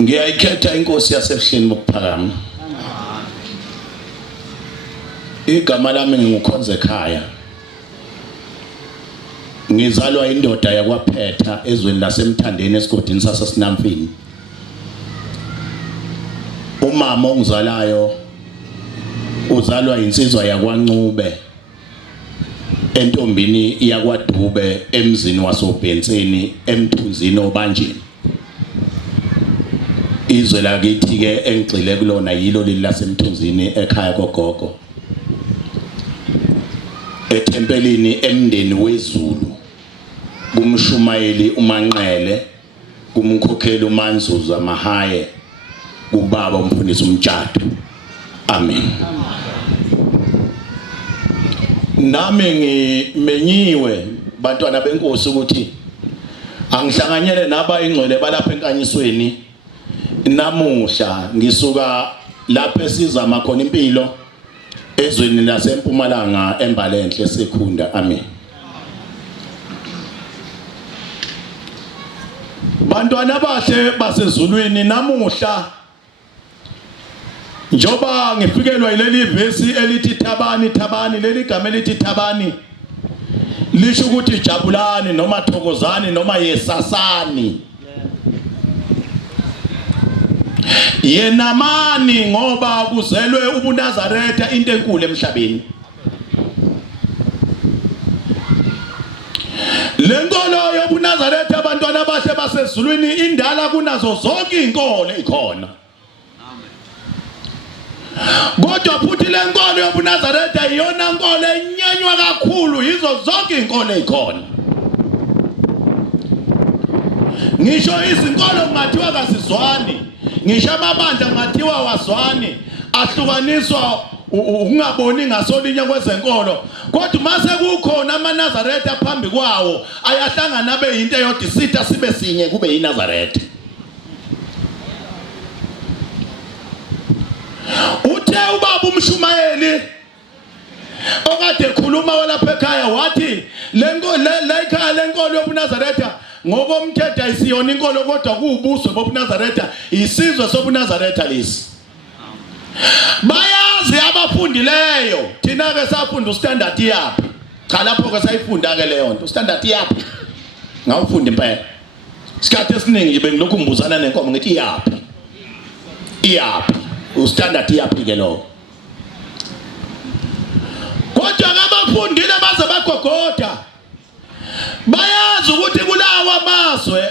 Ngiyayikhetha inkosi yasebuhleni bokuphakama. Igama lami ngingukhonze ekhaya. Ngizalwa indoda yakwaPhetha ezweni laseMthandeni esigodini saseSinamfini. Umama ongizalayo uzalwa insizwa yakwaNcube entombini yakwaDube emzini wasoBhenseni emthunzini obanjini. Izwe lakithi ke engigxile kulona yilo leli lasemthunzini ekhaya kogogo. Ethempelini emndeni weZulu kumshumayeli uManqele kumkhokheli uManzuzu amahaye kubaba umfundisi umtshado. Amen. Nami ngimenyiwe bantwana benkosi ukuthi angihlanganyele naba ingcwele balapha enkanyisweni. Namuhla ngisuka lapho esizama khona impilo ezweni laseMpumalanga eMbalenhle Sekunda. Amen. Bantwana bahle basezulwini namuhla njoba ngifikelwa ileli verse elithi thabani thabani, leli gama elithi thabani lisho ukuthi jabulani noma thokozani noma yesasani. Yenamani ngoba kuzelwe ubuNazaretha into enkulu emhlabeni. Lenkolo yobuNazaretha abantwana bahle basezulwini indala kunazo zonke inkolo ekhona. Kodwa futhi lenkolo yobuNazaretha iyona nkolo enyanywa kakhulu yizo zonke inkolo ekhona. Ngisho izinkolo kungathiwa kasizwani, ngisho amabandla kungathiwa wazwani, ahlukaniswa ungaboni ngasolinye kwezenkolo, kodwa mase kukhona amaNazaretha phambi kwawo ayahlangana abe into eyodwa sitha sibe sinye kube yiNazaretha. Uthe ubaba umshumayeli okade ekhuluma walapha ekhaya wathi lekhaya lenkolo yobuNazaretha ngokomthetho ayisiyona inkolo kodwa kuubuso bobuNazaretha, isizwe sobuNazaretha lesi. Bayazi abafundileyo thina ke safunda ustandard yaphi. Cha lapho ke sayifunda ke leyo nto ustandard yaphi. Ngawufunda impela. Isikhathi esiningi nje bengilokhu ngibuzana nenkomo ngithi yaphi. Iyaphi. ustandard yaphi ke lo kodwa ngabafundile baze bagogoda bayazi ukuthi kulawa amazwe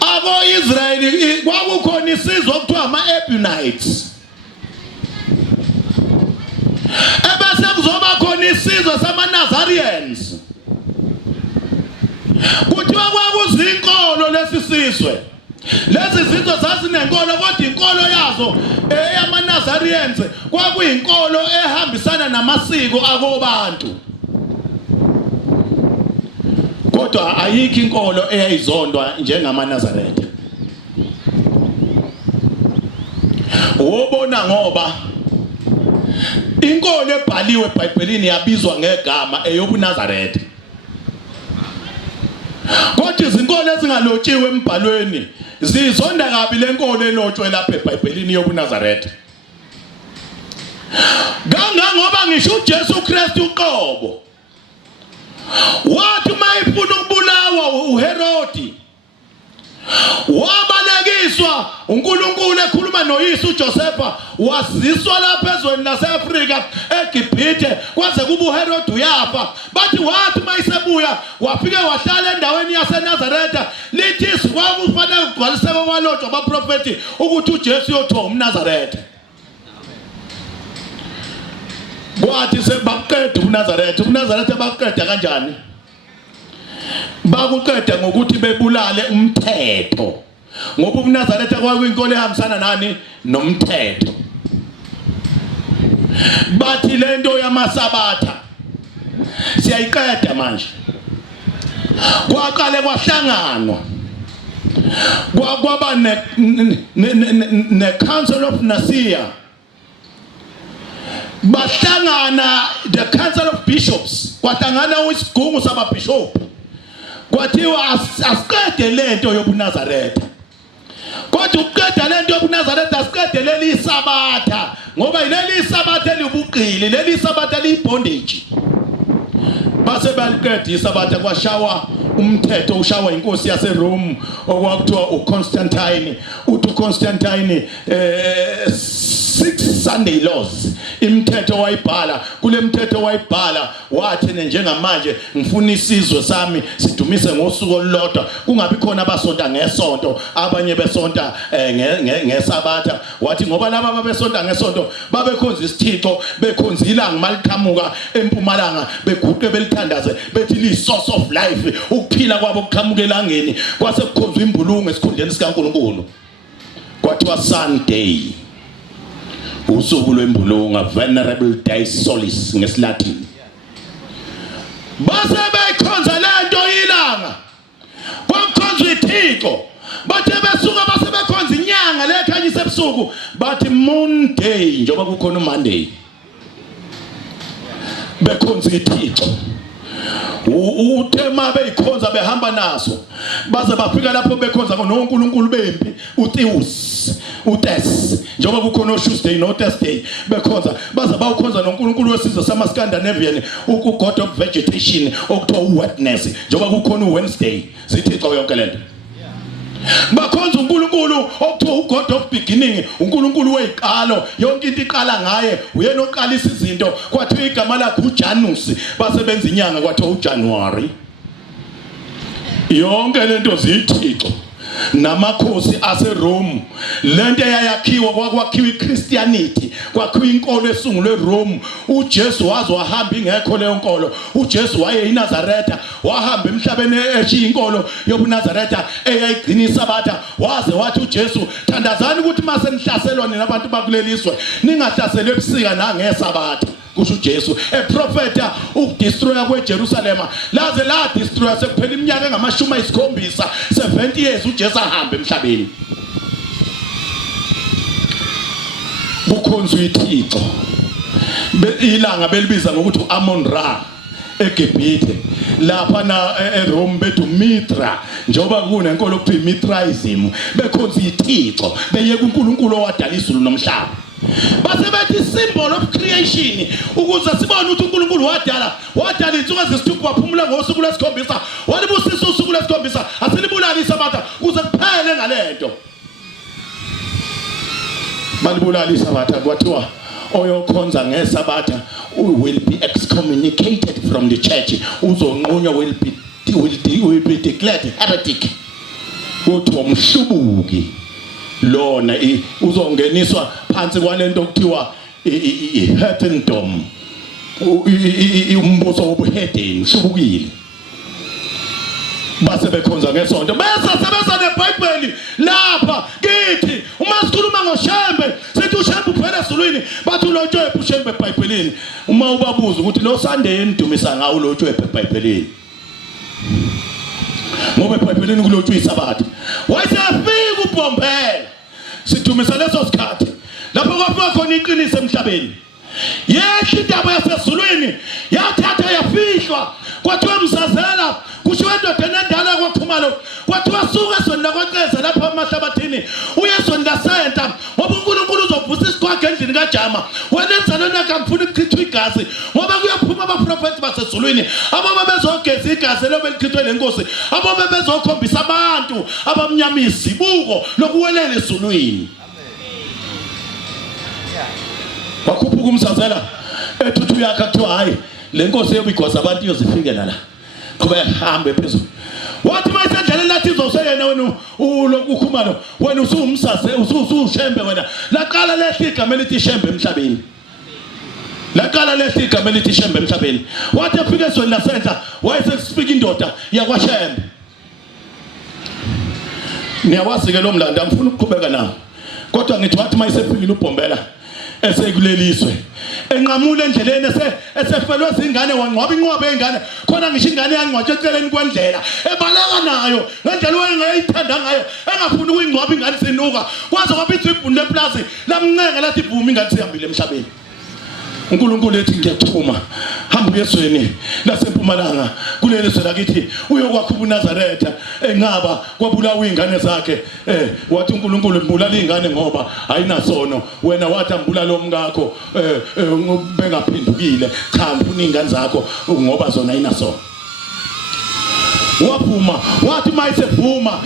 abo-Israyeli kwakukhona isizwe okuthiwa ama-Ebionites ebese kuzoba khona isizwe sama-Nazarians kuthiwa kwakuzinkolo lesi sizwe lezi zizwe zazinenkolo kodwa inkolo yazo eyama-Nazarians kwakuyinkolo ehambisana namasiko akobantu kodwa ayikho inkolo eyayizondwa njengamaNazaretha wobona ngoba inkolo ebhaliwe eBhayibhelini yabizwa ngegama eyobuNazaretha kodwa izinkolo ezingalotshiwe embhalweni zizonda kabi lenkolo elotshwe lapha eBhayibhelini yobuNazaretha kangangoba ngisho uJesu Kristu uqobo wathi mayifuna ukubulawa uHerodi wabalekiswa uNkulunkulu ekhuluma noyise uJosepha waziswa lapha ezweni laseAfrika eGibhithe kwaze kuba uHerodi uyafa bathi wathi mayisebuya wafike wahlala endaweni yaseNazaretha lithi kwakufanele kugcwaliseke kwalotshwa abaprofeti ukuthi uJesu uyothiwa umNazaretha kwathi sebaqeda uNazaretha baqeda kanjani bakuqeda ngokuthi bebulale umthetho ngoba uNazaretha kwakuyinkolo ehambisana nani nomthetho bathi lento yamasabatha siyayiqeda manje kwaqale kwahlanganwa kwaba ne Council of Nicaea bahlangana the Council of Bishops kwahlangana isigungu sababishop kwathiwa asiqede lento yobuNazaretha kodwa uqeda lento yobuNazaretha asiqede leli sabatha ngoba ileli sabatha elibuqili leli sabatha elibondage base baliqeda isabatha kwashawa umthetho ushawa inkosi yaseRome okwakuthiwa uConstantine uthi uConstantine 6 Sunday laws imithetho wayibhala kule mthetho wayibhala wathi njengamanje ngifuna isizwe sami sidumise ngosuku olulodwa kungabi khona abasonta ngesonto abanye besonta ngesabatha wathi ngoba laba ababesonta ngesonto babekhonza isithixo bekhonza ilanga maliqhamuka empumalanga beguqe belithandaze bethi li source of life ukuphila kwabo kuqhamuka elangeni kwase kukhonzwa imbulungu esikhundleni sikaNkulunkulu kwathiwa Sunday usuku lwembulunga venerable day solis ngesiLatin base beyikhonza lento ilanga kwakukhonzwa ithixo bathe besuka base bekhonza inyanga lekhanyisa ebusuku bathi moon day njengoba kukhona uMonday bekhonza ithixo uthema beyikhonza behamba naso baze bafika lapho bekhonza noNkulunkulu bempi uTheus uTes njengoba kukhona uTuesday noThursday bekhonza baze bawukhonza noNkulunkulu wesizwe samaScandinavian uGod of vegetation okuthiwa uWednesday njengoba kukhona uWednesday zithixo yonke lento bakhonza uNkulunkulu okuthiwa uGod of beginning uNkulunkulu weziqalo yonke into iqala ngaye uyena oqalisa izinto kwathiwa igama lakhe uJanus basebenza inyanga kwathiwa uJanuary yonke lento zithixo namakhosi aseRome lento eyakhiwa kwakhiwa iChristianity kwakhiwa inkolo esungulwe eRome uJesu waze wahamba ingekho leyo nkolo uJesu waye eNazaretha wahamba emhlabeni eshiya inkolo yobuNazaretha eyayigcina isabatha waze wathi uJesu thandazani ukuthi mase nihlaselwa nina abantu bakuleliswe ningahlaselwe ebusika nangesabatha kusho uJesu eprofeta ukudestroya kweJerusalem laze la destroya sekuphela iminyaka engama-70 70 years uJesu ahamba emhlabeni bukhonzwa ithixo ilanga belibiza ngokuthi uAmon-Ra eGibhithe lapha na eRome bethu Mithra njengoba kunenkolo okuthiwa Mithraism bekhonza ithixo beyeka uNkulunkulu owadala izulu nomhlaba base bethi symbol of creation ukuze sibone ukuthi uNkulunkulu wadala insuku ezisithupha waphumula ngosuku lwesikhombisa walibusisa usuku lwesikhombisa asilibulali isabatha kuze kuphele ngalento balibulala isabatha kwathiwa oyokhonza ngesabatha will be excommunicated from the church, uzonqunywa will be declared heretic. Uthi umhlubuki lona uzongeniswa phansi kwalento okuthiwa ihetendom, umbuso wobuhedeni, uhlubukile. Base bekhonza ngesonto bese sebenza neBhayibheli lapha kithi. Uma sikhuluma ngoShembe sithi uShembe uphela ezulwini, bathi ulotshwe uShembe eBhayibhelini. Uma ubabuza ukuthi lo Sunday endumisa ngawo ulotshwe eBhayibhelini, ngoba eBhayibhelini kulotshwe isabatha. Wayesefika uBhombela sidumisa leso sikhathi lapho kwafika khona iqiniso emhlabeni. Yehla indaba yasezulwini yathatha yafihlwa, kwathiwa Msazela kushiwo endodeni endala kwaXhumalo, kwathiwa suka esonto lakwaXeza lapha emahlabathini uye esonto lasenta, ngoba uNkulunkulu uzovusa isiqwakhe endlini kaJama. Wena enzalweni yakhe angifuni ukuchithwa igazi, ngoba kuyaphuma abaprofethi basezulwini ababe bezogeza igazi lobe lichithwe lenkosi, ababe bezokhombisa abantu abamnyamisa ibuko lokuwelela ezulwini. Wakhuphuka uMsazela ethuthu yakhe kuthiwa hayi le nkosi yobigoza abantu iyozifike la kuba ehambe phezulu. Wathi mayisendleleni lathi izoseyena wena uLokukhumalo, wena usumsase usuShembe, wena laqala lehla igama elithi Shembe emhlabeni, laqala lehla igama elithi Shembe emhlabeni. Wathi efika ezweni lasendla wayesesifika indoda yakwaShembe. Niyawazi ke lo mlando, angifuni ukuqhubeka nawo, kodwa ngithi wathi mayisefikile uBhombela esekuleliswe enqamule endleleni esefelwe izingane, wangcwaba inqwaba yengane khona ngisho ingane yangcwatshwa eceleni kwendlela ebaleka nayo ngendlela wayengayithanda ngayo, engafuni ukuyingcwaba ingane sinuka, kwaze kwabizwa ibhunu leplazi lamncenga lathi ivuma ingane sihambile emhlabeni. uNkulunkulu ethi ngiyathuma hamba uyezweni laseMpumalanga kuleli zwe lakithi uyokwakha uNazaretha engaba kwabulawa ingane zakhe. Wathi uNkulunkulu mbulala ingane ngoba ayinasono, wena wathi ambulala omkakho bengaphindukile, cha ngifuna ingane zakho ngoba zona ayinasono. Waphuma wathi mayisevuma